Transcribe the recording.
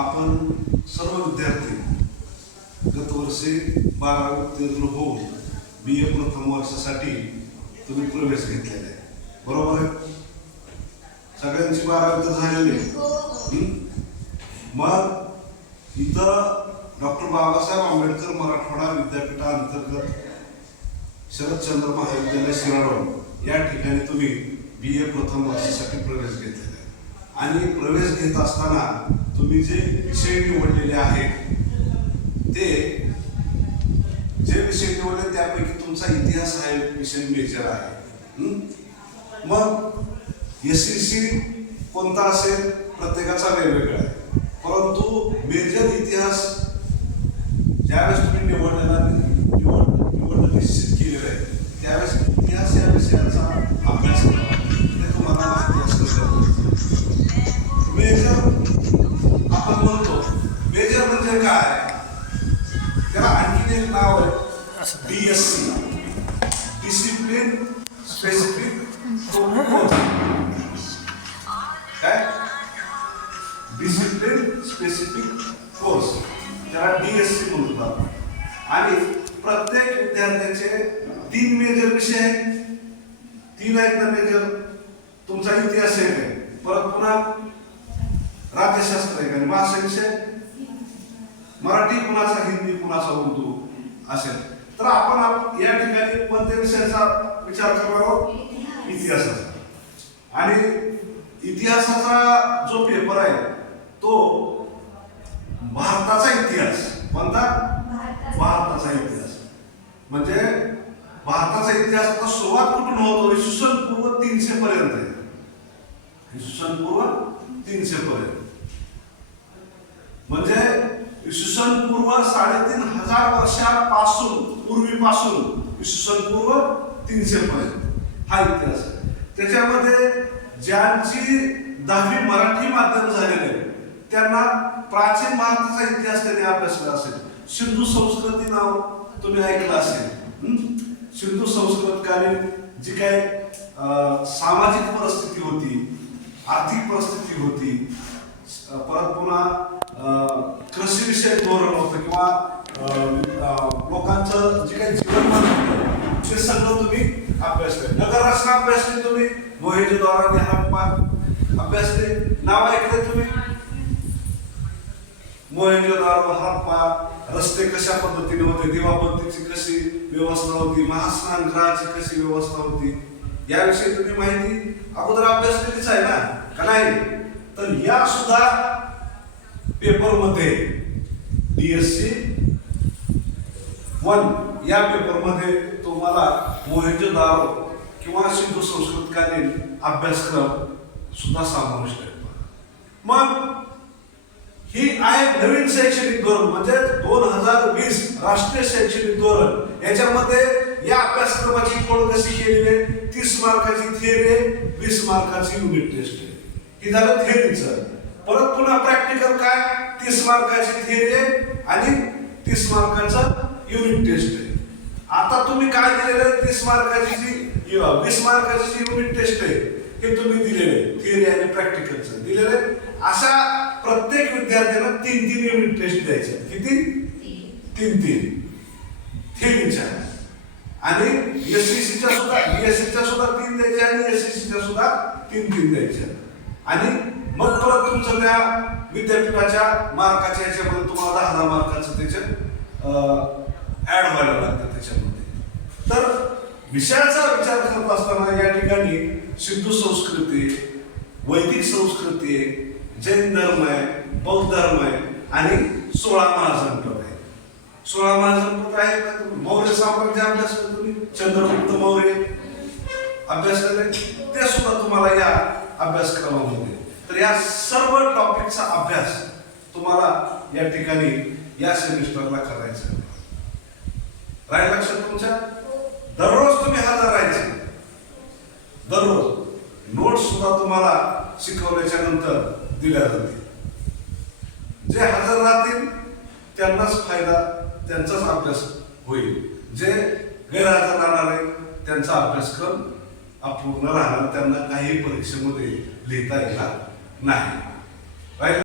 आपण सर्व विद्यार्थी गतवर्षी 12वी उत्तीर्ण होऊन BA प्रथम वर्षासाठी तुम्ही प्रवेश घेतलेला आहे, बरोबर आहे? सगळ्यांची 12वी तर झालेली आहे. मग इथं डॉक्टर बाबासाहेब आंबेडकर मराठवाडा विद्यापीठाअंतर्गत शरदचंद्र महाविद्यालय शिराळोण या ठिकाणी तुम्ही BA प्रथम वर्षासाठी प्रवेश घेतलेला आहे. आणि प्रवेश घेत असताना तुम्ही जे विषय निवडलेले आहेत ते जे विषय निवडले त्यापैकी तुमचा इतिहास हा एक विषय मेजर आहे. मग SEC कोणता असेल प्रत्येकाचा वेगवेगळा आहे, परंतु मेजर इतिहास ज्यावेळेस तुम्ही निवड निश्चित केलेलं आहे त्यावेळेस इतिहास या विषयाचा अभ्यास करा, ते तुम्हाला माहिती असलं. मेजर आपण म्हणतो, मेजर म्हणजे काय, त्याला आणखी एक नाव आहे DSC, डिसिप्लिन स्पेसिफिक कोर्स. काय डिसिप्लिन स्पेसिफिक कोर्स, त्याला DSC म्हणतात. आणि प्रत्येक विद्यार्थ्याचे 3 मेजर विषय आहेत. 3 आहेत ना मेजर. तुमचा इतिहास एक आहे, परत पुन्हा राज्यशास्त्र एक आणि भाषा विषय, मराठी कुणाचा, हिंदी कुणाचा, उर्दू असेल. तर आपण या ठिकाणी कोणत्या विषयाचा विचार करणार आहोत? इतिहासाचा. आणि इतिहासाचा जो पेपर आहे तो भारताचा इतिहास. कोणता? भारताचा इतिहास. म्हणजे भारताचा इतिहास आता सुरुवात कुठून होतो? इसवीपूर्व 300 पर्यंत आहे. इसवीपूर्व 300 पर्यंत म्हणजे इसवीपूर्व 3500 वर्षापासून पूर्वीपासून इसवीपूर्व 300 पर्यंत हा इतिहास आहे. त्याच्यामध्ये ज्यांची 10वी मराठी माध्यम झालेले आहे त्यांना प्राचीन भारताचा इतिहास त्यांनी अभ्यासला असेल. सिंधू संस्कृती नाव तुम्ही ऐकलं असेल. सिंधू संस्कृतकालीन जी काही सामाजिक परिस्थिती होती, आर्थिक परिस्थिती होती, परत पुन्हा कृषी विषयक धोरण होतं किंवा लोकांचं जे काही जीवनमान होतं ते सगळं तुम्ही अभ्यासले. नगर रचना अभ्यासली तुम्ही, मोहेंजोदारो आणि हडप्पा अभ्यासले. नाव ऐकले तुम्ही? मोहेंजोदारो, हडप्पा, रस्ते कशा पद्धतीने होते, दिवाबत्तीची कशी व्यवस्था होती, महास्नानगृहाची कशी व्यवस्था होती, याविषयी तुम्ही माहिती अगोदर अभ्यासलेलीच आहे ना, का नाही? तर या सुद्धा पेपर मध्ये DSC 1 या पेपर मध्ये तुम्हाला मोहेंजोदारो किंवा सिंधू संस्कृतकालीन अभ्यासक्रम सुद्धा समाविष्ट आहे. मग ही आहे नवीन शैक्षणिक धोरण म्हणजे 2020 राष्ट्रीय शैक्षणिक धोरण. याच्यामध्ये या अभ्यासक्रमाची कोड कशी केलेली आहे? 30 मार्काची थिअरी आहे, 20 मार्काची युनिट टेस्ट आहे. हे झालं थिअरीचं. परत पुन्हा प्रॅक्टिकल काय? 30 मार्काची थिअरी आहे आणि 30 मार्काचं युनिट टेस्ट आहे. आता तुम्ही काय दिलेलं आहे? 30 मार्काची जी 20 मार्काची जी युनिट टेस्ट आहे हे तुम्ही दिलेले थिअरी आणि प्रॅक्टिकलचं दिलेलं आहे. अशा प्रत्येक विद्यार्थ्यांना 3 युनिट टेस्ट द्यायचे. किती? 3 थिअरीच्या. आणि SECच्या सुद्धा, BSCच्या सुद्धा 3 द्यायचे आणि SECच्या सुद्धा 3 द्यायचे. आणि मग परत तुमचं त्या विद्यापीठाच्या मार्काच्या याच्यामध्ये तुम्हाला 10 मार्काचं त्याच्यात ऍड व्हायला लागतं त्याच्यामध्ये. तर विषयाचा विचार करत असताना या ठिकाणी सिंधू संस्कृती, वैदिक संस्कृती, जैन धर्म आहे, बौद्ध धर्म आहे आणि 16 महाजनपद आहे. 16 महाजनपद आहे का? मौर्य साम्राज्य अभ्यासलं तुम्ही, चंद्रगुप्त मौर्य अभ्यासलेले ते सुद्धा तुम्हाला या अभ्यासक्रमामध्ये. तर या सर्व टॉपिकचा अभ्यास तुम्हाला या ठिकाणी या सेमिस्टरला करायचा आहे. राहील लक्षात तुमच्या? दररोज तुम्ही हजर राहायचे. दररोज नोट्स सुद्धा तुम्हाला शिकवल्याच्या नंतर दिल्या जातील. जे हजर राहतील त्यांनाच फायदा, त्यांचाच अभ्यास होईल. जे गैरहजर राहणार आहे त्यांचा अभ्यासक्रम अपूर्ण राहणार, त्यांना काही परीक्षेमध्ये लिहिता येणार नाही.